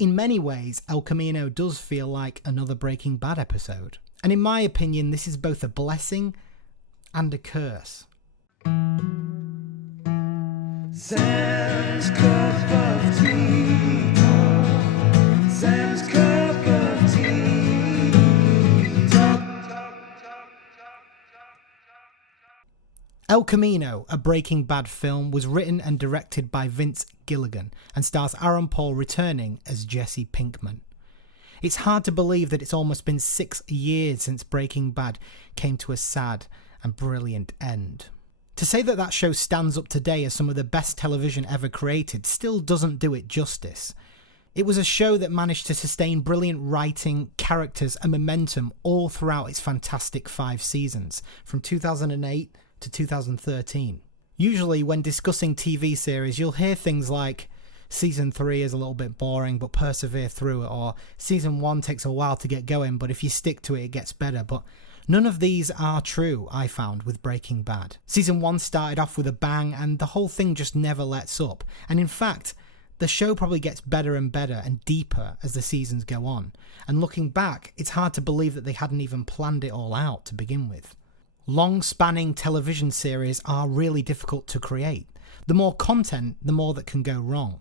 In many ways, El Camino does feel like another Breaking Bad episode. And in my opinion, this is both a blessing and a curse. Sam's cup of tea. Sam's cup of tea. El Camino, a Breaking Bad film, was written and directed by Vince Gilligan and stars Aaron Paul returning as Jesse Pinkman. It's hard to believe that it's almost been 6 years since Breaking Bad came to a sad and brilliant end. To say that that show stands up today as some of the best television ever created still doesn't do it justice. It was a show that managed to sustain brilliant writing, characters and momentum all throughout its fantastic 5 seasons, from 2008 to 2013. Usually when discussing TV series, you'll hear things like, Season 3 is a little bit boring, but persevere through it, or Season 1 takes a while to get going, but if you stick to it, it gets better. But none of these are true, I found, with Breaking Bad. Season 1 started off with a bang, and the whole thing just never lets up. And in fact, the show probably gets better and better and deeper as the seasons go on. And looking back, it's hard to believe that they hadn't even planned it all out to begin with. Long-spanning television series are really difficult to create. The more content, the more that can go wrong.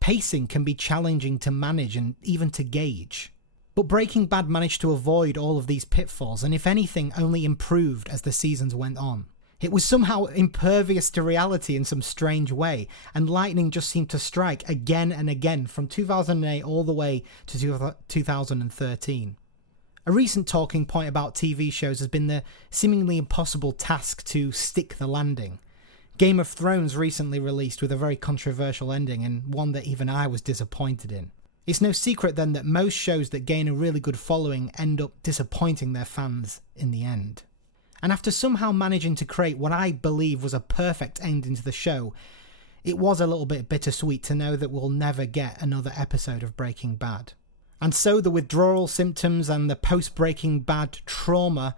Pacing can be challenging to manage and even to gauge. But Breaking Bad managed to avoid all of these pitfalls, and if anything, only improved as the seasons went on. It was somehow impervious to reality in some strange way, and lightning just seemed to strike again and again from 2008 all the way to 2013. A recent talking point about TV shows has been the seemingly impossible task to stick the landing. Game of Thrones recently released with a very controversial ending, and one that even I was disappointed in. It's no secret then that most shows that gain a really good following end up disappointing their fans in the end. And after somehow managing to create what I believe was a perfect ending to the show, it was a little bit bittersweet to know that we'll never get another episode of Breaking Bad. And so the withdrawal symptoms and the post-Breaking Bad trauma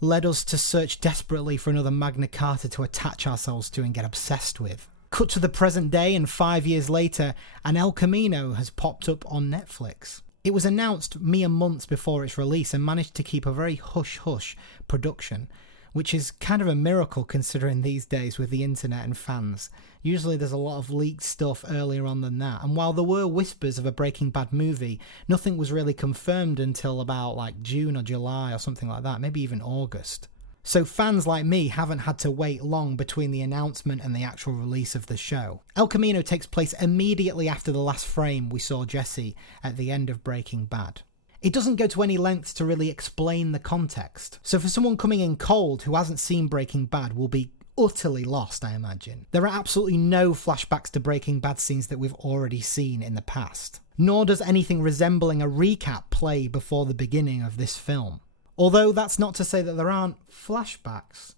led us to search desperately for another Magna Carta to attach ourselves to and get obsessed with. Cut to the present day, and 5 years later, an El Camino has popped up on Netflix. It was announced mere months before its release and managed to keep a very hush-hush production, which is kind of a miracle considering these days with the internet and fans. Usually there's a lot of leaked stuff earlier on than that, and while there were whispers of a Breaking Bad movie, nothing was really confirmed until about like June or July or something like that, maybe even August. So fans like me haven't had to wait long between the announcement and the actual release of the show. El Camino takes place immediately after the last frame we saw Jesse at the end of Breaking Bad. It doesn't go to any lengths to really explain the context. So for someone coming in cold who hasn't seen Breaking Bad will be utterly lost, I imagine. There are absolutely no flashbacks to Breaking Bad scenes that we've already seen in the past. Nor does anything resembling a recap play before the beginning of this film. Although that's not to say that there aren't flashbacks,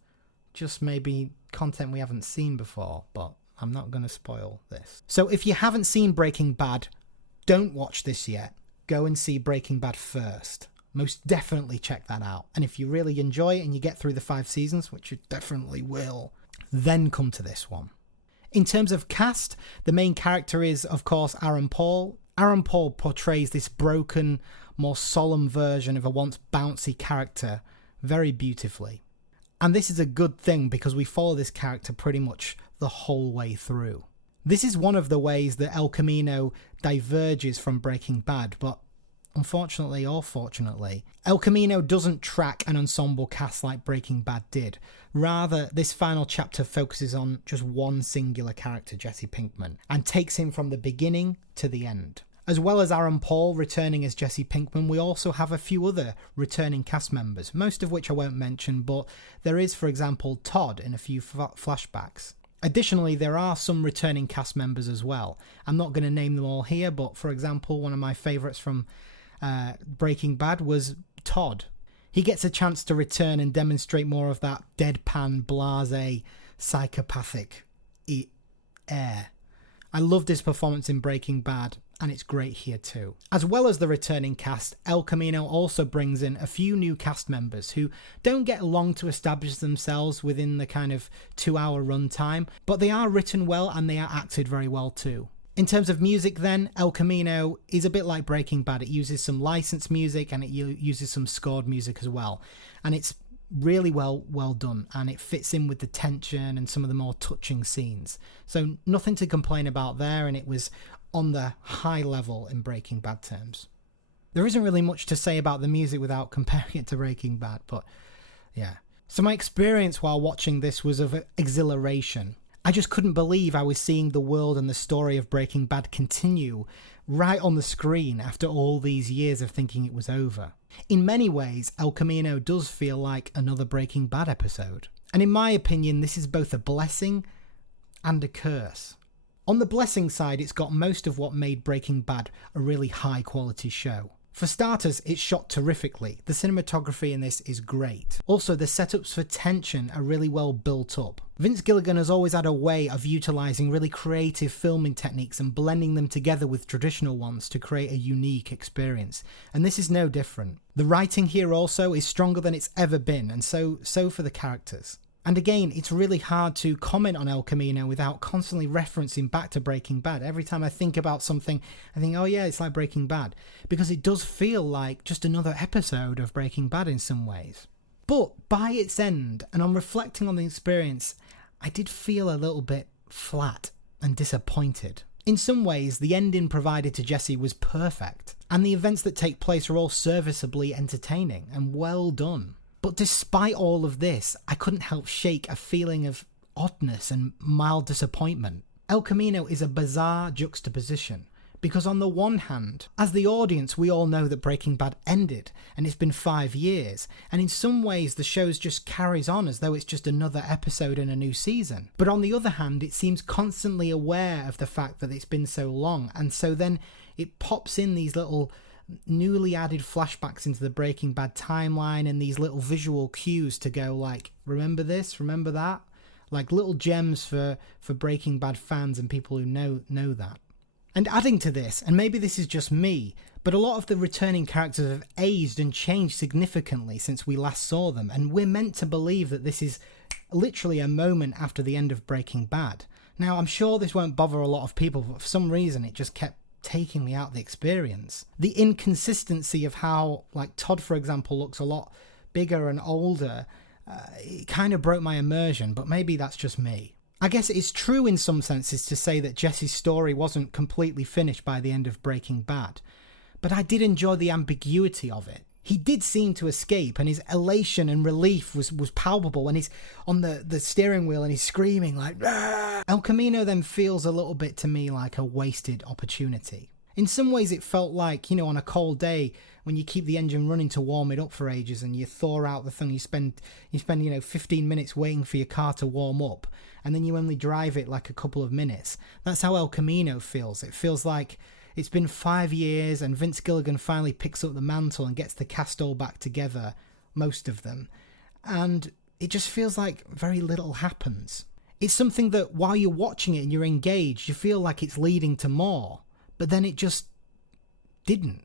just maybe content we haven't seen before, but I'm not going to spoil this. So if you haven't seen Breaking Bad, don't watch this yet. Go and see Breaking Bad first. Most definitely check that out. And if you really enjoy it and you get through the 5 seasons, which you definitely will, then come to this one. In terms of cast, the main character is, of course, Aaron Paul. Aaron Paul portrays this broken, more solemn version of a once bouncy character very beautifully. And this is a good thing because we follow this character pretty much the whole way through. This is one of the ways that El Camino diverges from Breaking Bad, but unfortunately or fortunately, El Camino doesn't track an ensemble cast like Breaking Bad did. Rather, this final chapter focuses on just one singular character, Jesse Pinkman, and takes him from the beginning to the end. As well as Aaron Paul returning as Jesse Pinkman, we also have a few other returning cast members, most of which I won't mention, but there is, for example, Todd in a few flashbacks. Additionally, there are some returning cast members as well. I'm not going to name them all here, but for example, one of my favourites from Breaking Bad was Todd. He gets a chance to return and demonstrate more of that deadpan, blasé, psychopathic air. I loved his performance in Breaking Bad, and it's great here too. As well as the returning cast, El Camino also brings in a few new cast members who don't get long to establish themselves within the kind of 2-hour runtime, but they are written well and they are acted very well too. In terms of music then, El Camino is a bit like Breaking Bad. It uses some licensed music and it uses some scored music as well. And it's really well done, and it fits in with the tension and some of the more touching scenes. So nothing to complain about there, and it was on the high level in Breaking Bad terms. There isn't really much to say about the music without comparing it to Breaking Bad, but yeah. So my experience while watching this was of exhilaration. I just couldn't believe I was seeing the world and the story of Breaking Bad continue right on the screen after all these years of thinking it was over. In many ways, El Camino does feel like another Breaking Bad episode. And in my opinion, this is both a blessing and a curse. On the blessing side, it's got most of what made Breaking Bad a really high quality show. For starters, it's shot terrifically. The cinematography in this is great. Also, the setups for tension are really well built up. Vince Gilligan has always had a way of utilising really creative filming techniques and blending them together with traditional ones to create a unique experience. And this is no different. The writing here also is stronger than it's ever been, and so for the characters. And again, it's really hard to comment on El Camino without constantly referencing back to Breaking Bad. Every time I think about something, I think, oh yeah, it's like Breaking Bad. Because it does feel like just another episode of Breaking Bad in some ways. But by its end, and on reflecting on the experience, I did feel a little bit flat and disappointed. In some ways, the ending provided to Jesse was perfect, and the events that take place are all serviceably entertaining and well done. But despite all of this, I couldn't help shake a feeling of oddness and mild disappointment. El Camino is a bizarre juxtaposition, because on the one hand, as the audience, we all know that Breaking Bad ended, and it's been 5 years, and in some ways the show just carries on as though it's just another episode in a new season. But on the other hand, it seems constantly aware of the fact that it's been so long, and so then it pops in these little newly added flashbacks into the Breaking Bad timeline and these little visual cues to go like, remember this, remember that? Like little gems for Breaking Bad fans and people who know that. And adding to this, and maybe this is just me, but a lot of the returning characters have aged and changed significantly since we last saw them, and we're meant to believe that this is literally a moment after the end of Breaking Bad. Now, I'm sure this won't bother a lot of people, but for some reason it just kept taking me out of the experience. The inconsistency of how, like, Todd, for example, looks a lot bigger and older, it kind of broke my immersion, but maybe that's just me. I guess it's true in some senses to say that Jesse's story wasn't completely finished by the end of Breaking Bad, but I did enjoy the ambiguity of it. He did seem to escape, and his elation and relief was palpable when he's on the steering wheel and he's screaming like, "Rah!" El Camino then feels a little bit to me like a wasted opportunity. In some ways it felt like, on a cold day when you keep the engine running to warm it up for ages and you thaw out the thing, you spend 15 minutes waiting for your car to warm up, and then you only drive it like a couple of minutes. That's how El Camino feels. It feels like it's been 5 years and Vince Gilligan finally picks up the mantle and gets the cast all back together, most of them. And it just feels like very little happens. It's something that while you're watching it and you're engaged, you feel like it's leading to more. But then it just didn't.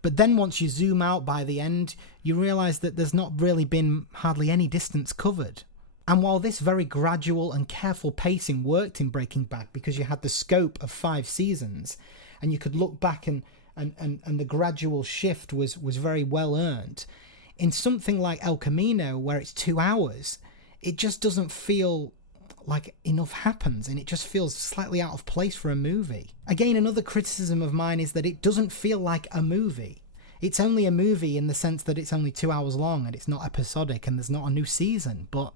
But then once you zoom out by the end, you realise that there's not really been hardly any distance covered. And while this very gradual and careful pacing worked in Breaking Bad because you had the scope of 5 seasons, and you could look back and the gradual shift was very well earned, in something like El Camino, where it's 2 hours, it just doesn't feel like enough happens, and it just feels slightly out of place for a movie. Again, another criticism of mine is that it doesn't feel like a movie. It's only a movie in the sense that it's only 2 hours long and it's not episodic and there's not a new season, but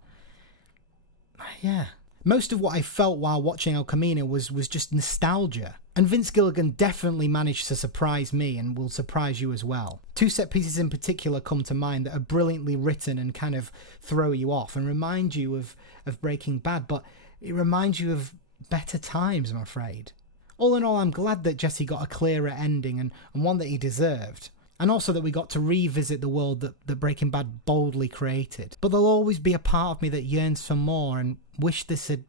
yeah. Most of what I felt while watching El Camino was just nostalgia. And Vince Gilligan definitely managed to surprise me and will surprise you as well. 2 set pieces in particular come to mind that are brilliantly written and kind of throw you off and remind you of Breaking Bad, but it reminds you of better times, I'm afraid. All in all, I'm glad that Jesse got a clearer ending and one that he deserved. And also that we got to revisit the world that Breaking Bad boldly created. But there'll always be a part of me that yearns for more and wish this had,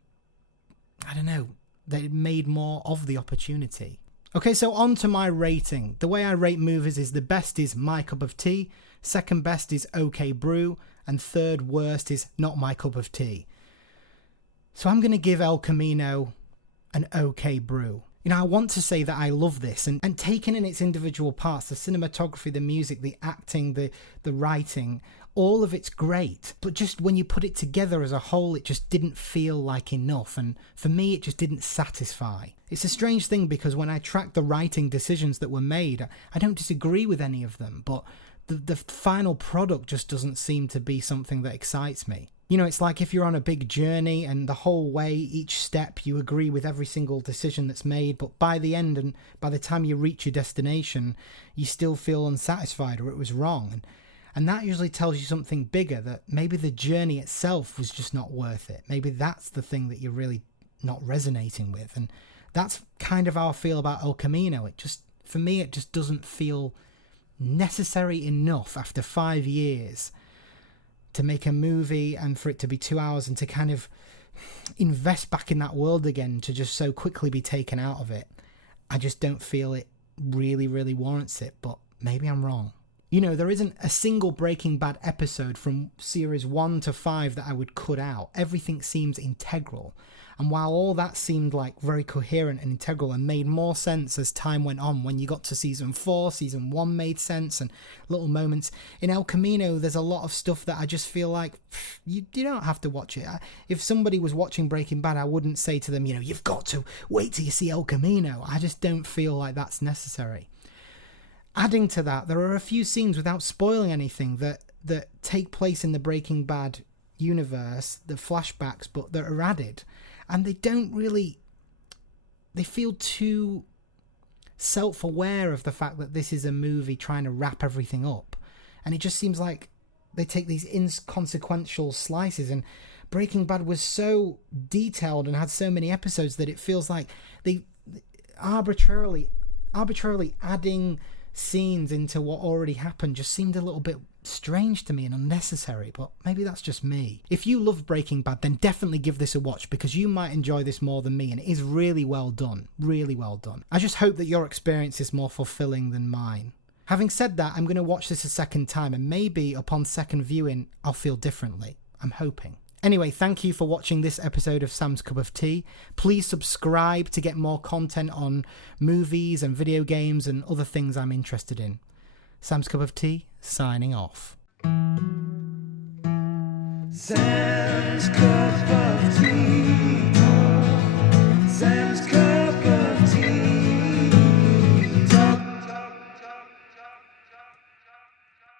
that it made more of the opportunity. Okay, so on to my rating. The way I rate movies is the best is my cup of tea, second best is okay brew, and third worst is not my cup of tea. So I'm going to give El Camino an okay brew. You know, I want to say that I love this, and taken in its individual parts, the cinematography, the music, the acting, the writing, all of it's great. But just when you put it together as a whole, it just didn't feel like enough. And for me, it just didn't satisfy. It's a strange thing because when I track the writing decisions that were made, I don't disagree with any of them, but the final product just doesn't seem to be something that excites me. You know, it's like if you're on a big journey and the whole way, each step, you agree with every single decision that's made, but by the end and by the time you reach your destination, you still feel unsatisfied or it was wrong. And that usually tells you something bigger, that maybe the journey itself was just not worth it. Maybe that's the thing that you're really not resonating with. And that's kind of how I feel about El Camino. For me, it just doesn't feel necessary enough after 5 years to make a movie and for it to be 2 hours and to kind of invest back in that world again, to just so quickly be taken out of it. I just don't feel it really, really warrants it, but maybe I'm wrong. You know, there isn't a single Breaking Bad episode from series 1 to 5 that I would cut out. Everything seems integral. And while all that seemed like very coherent and integral and made more sense as time went on, when you got to season 4, season 1 made sense and little moments. In El Camino, there's a lot of stuff that I just feel like you don't have to watch it. If somebody was watching Breaking Bad, I wouldn't say to them, you know, you've got to wait till you see El Camino. I just don't feel like that's necessary. Adding to that, there are a few scenes, without spoiling anything, that take place in the Breaking Bad universe, the flashbacks, but that are added. And they feel too self-aware of the fact that this is a movie trying to wrap everything up. And it just seems like they take these inconsequential slices. And Breaking Bad was so detailed and had so many episodes that it feels like they arbitrarily adding scenes into what already happened just seemed a little bit strange to me and unnecessary, but maybe that's just me. If you love Breaking Bad, then definitely give this a watch, because you might enjoy this more than me, and it is really well done. Really well done. I just hope that your experience is more fulfilling than mine. Having said that, I'm going to watch this a second time, and maybe upon second viewing, I'll feel differently. I'm hoping. Anyway, thank you for watching this episode of Sam's Cup of Tea. Please subscribe to get more content on movies and video games and other things I'm interested in. Sam's Cup of Tea, signing off. Sam's Cup